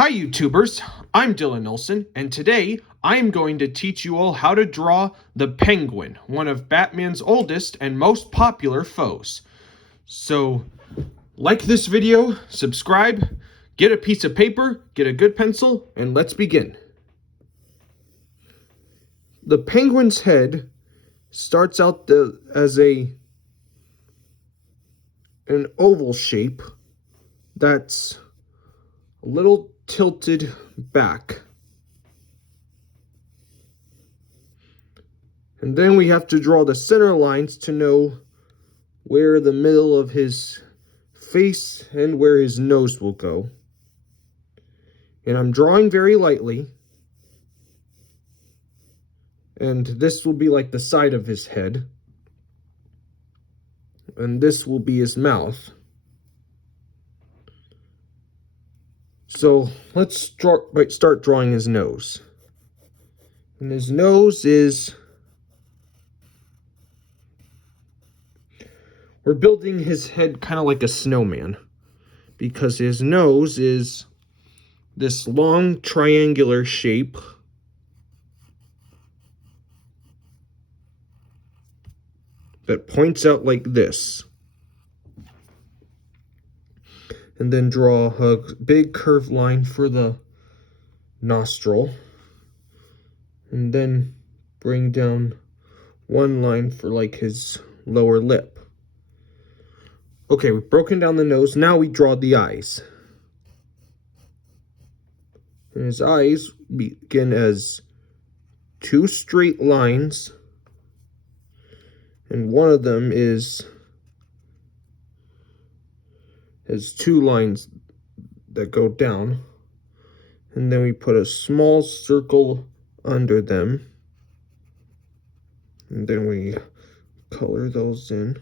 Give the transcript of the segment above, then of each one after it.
Hi YouTubers, I'm Dylan Nilsson, and today I'm going to teach you all how to draw the Penguin, one of Batman's oldest and most popular foes. So, like this video, subscribe, get a piece of paper, get a good pencil, and let's begin. The Penguin's head starts out as an oval shape that's a little tilted back. And then we have to draw the center lines to know where the middle of his face and where his nose will go. And I'm drawing very lightly. And this will be like the side of his head. And this will be his mouth. So let's start drawing his nose. And his nose is... We're building his head kind of like a snowman, because his nose is this long triangular shape that points out like this. And then draw a big curved line for the nostril. And then bring down one line for like his lower lip. Okay, we've broken down the nose. Now we draw the eyes. And his eyes begin as two straight lines. And one of them has two lines that go down. And then we put a small circle under them. And then we color those in.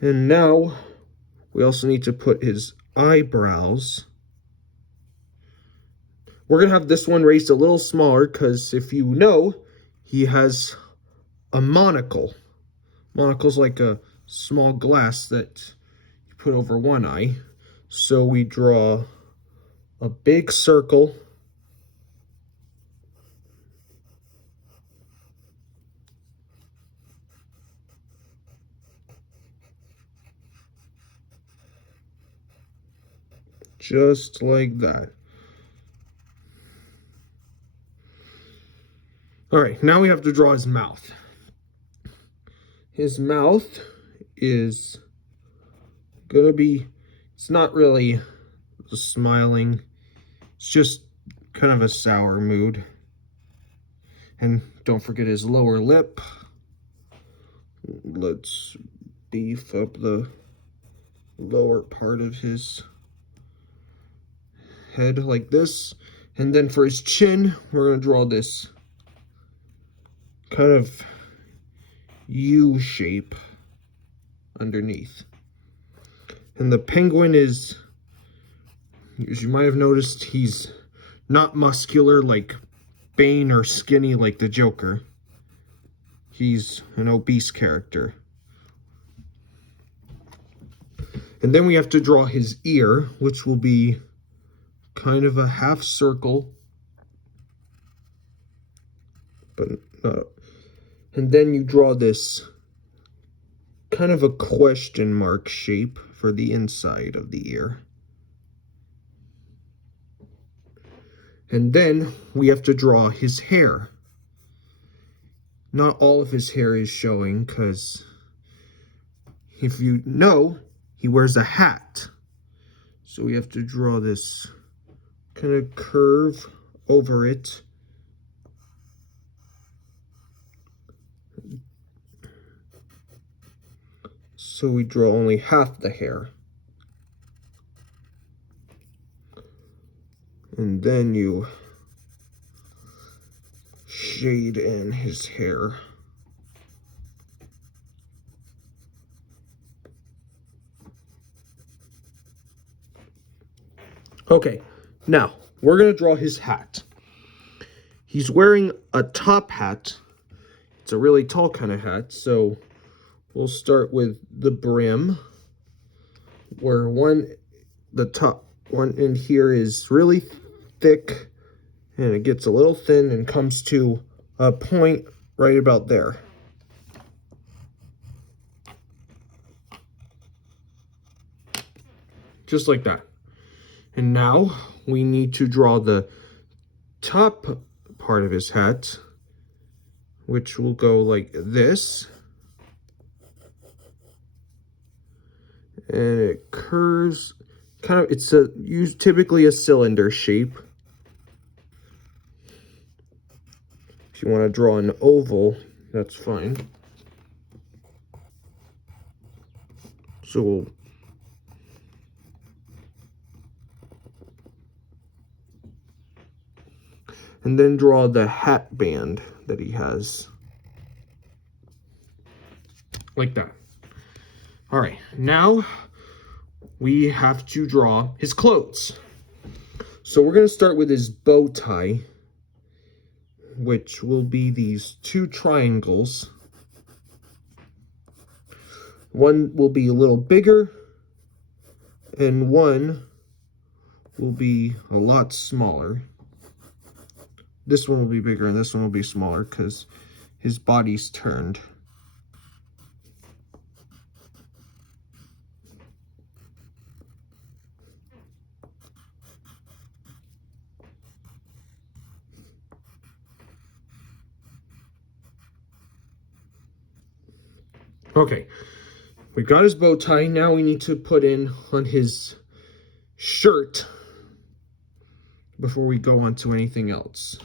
And now we also need to put his eyebrows. We're going to have this one raised a little smaller because if you know, he has a monocle. Monocle's like a small glass that you put over one eye. So we draw a big circle. Just like that. Alright, now we have to draw his mouth. His mouth is gonna be, it's not really smiling, it's just kind of a sour mood. And don't forget his lower lip. Let's beef up the lower part of his head like this. And then for his chin, we're going to draw this kind of U shape underneath. And the Penguin is, as you might have noticed, he's not muscular like Bane or skinny like the Joker. He's an obese character. And then we have to draw his ear, which will be kind of a half circle, but and then you draw this kind of a question mark shape for the inside of the ear. And then we have to draw his hair. Not all of his hair is showing, because if you know, he wears a hat. So we have to draw this kind of curve over it. So we draw only half the hair. And then you shade in his hair. Okay, now we're going to draw his hat. He's wearing a top hat. It's a really tall kind of hat, so we'll start with the brim. where the top one in here is really thick and it gets a little thin and comes to a point right about there. Just like that. And now we need to draw the top part of his hat, which will go like this. And it curves, it's typically a cylinder shape. If you want to draw an oval, that's fine. So we'll and then draw the hat band that he has. Like that. All right, now we have to draw his clothes. So we're gonna start with his bow tie, which will be these two triangles. One will be a little bigger, and one will be a lot smaller. This one will be bigger and this one will be smaller because his body's turned. Okay, we got his bow tie. Now we need to put in on his shirt before we go on to anything else.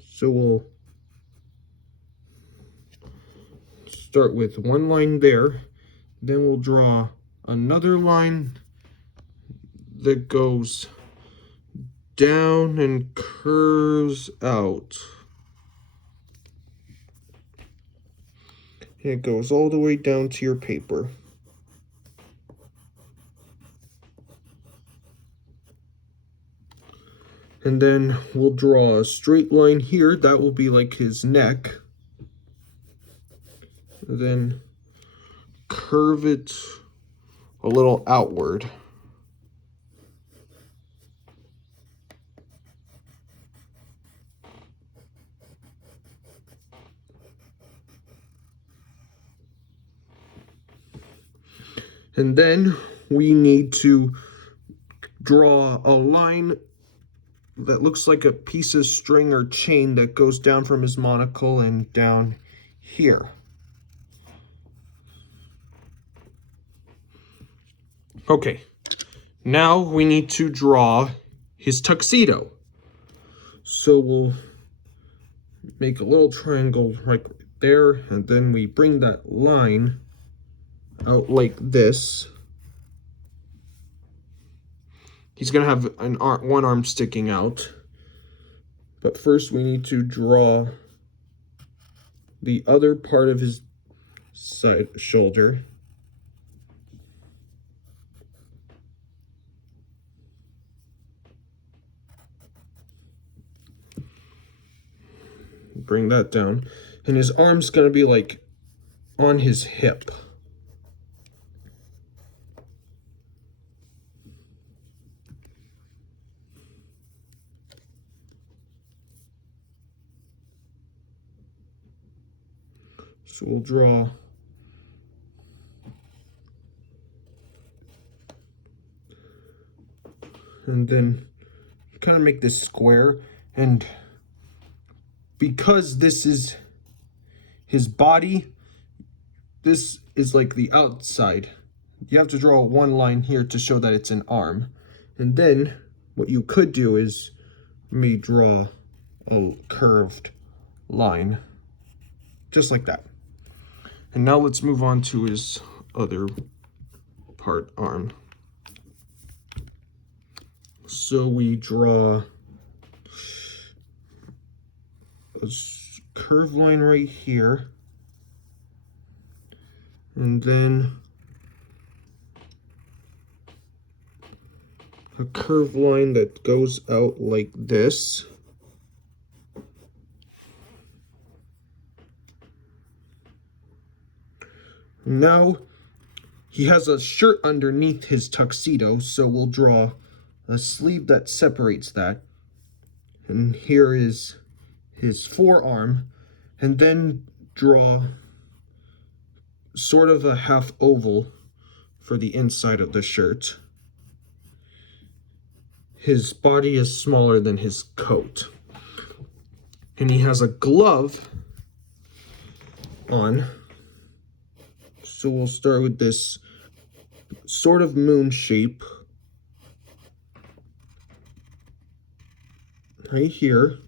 So we'll start with one line there, then we'll draw another line that goes down and curves out. And it goes all the way down to your paper. And then we'll draw a straight line here. That will be like his neck. Then curve it a little outward. And then we need to draw a line that looks like a piece of string or chain that goes down from his monocle and down here. Okay, now we need to draw his tuxedo. So we'll make a little triangle right there, and then we bring that line out like this. He's gonna have one arm sticking out, but first we need to draw the other part of his shoulder. Bring that down, and his arm's gonna be like on his hip. So we'll draw and then kind of make this square, and because this is his body, this is like the outside. You have to draw one line here to show that it's an arm. And then what you could do is draw a curved line, just like that. And now let's move on to his other part, arm. So we draw a curved line right here, and then a curved line that goes out like this. Now he has a shirt underneath his tuxedo, so we'll draw a sleeve that separates that. And here is his forearm, and then draw sort of a half oval for the inside of the shirt. His body is smaller than his coat. And he has a glove on. So we'll start with this sort of moon shape right here.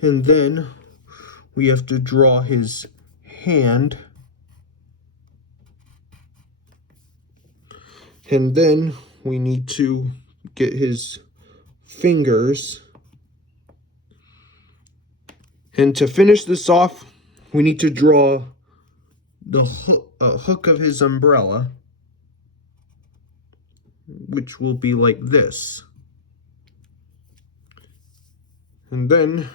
And then we have to draw his hand. And then we need to get his fingers. And to finish this off, we need to draw the hook of his umbrella, which will be like this. And then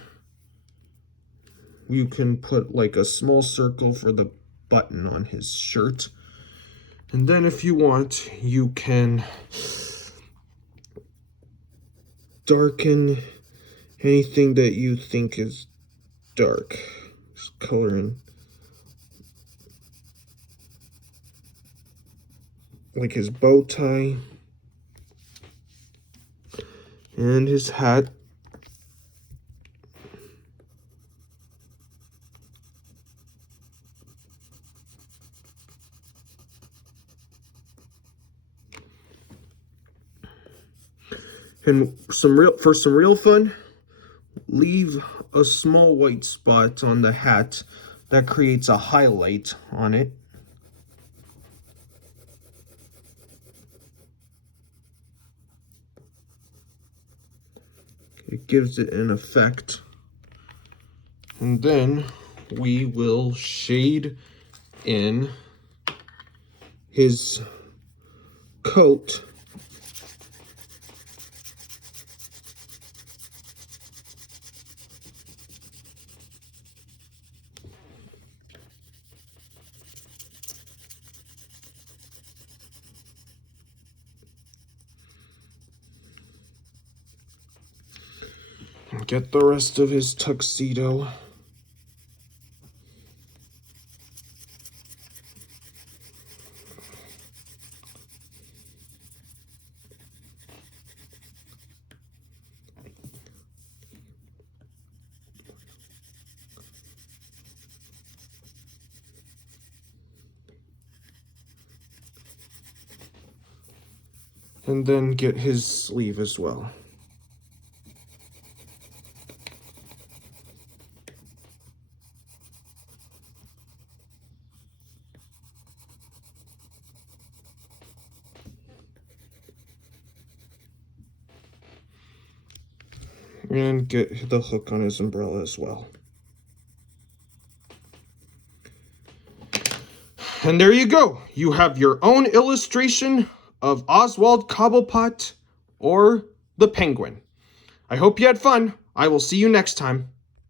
you can put like a small circle for the button on his shirt. And then if you want, you can darken anything that you think is dark. Just color in like his bow tie and his hat. And for some real fun, leave a small white spot on the hat that creates a highlight on it. It gives it an effect. And then we will shade in his coat. And get the rest of his tuxedo. And then get his sleeve as well. And get the hook on his umbrella as well. And there you go. You have your own illustration of Oswald Cobblepot or the Penguin. I hope you had fun. I will see you next time.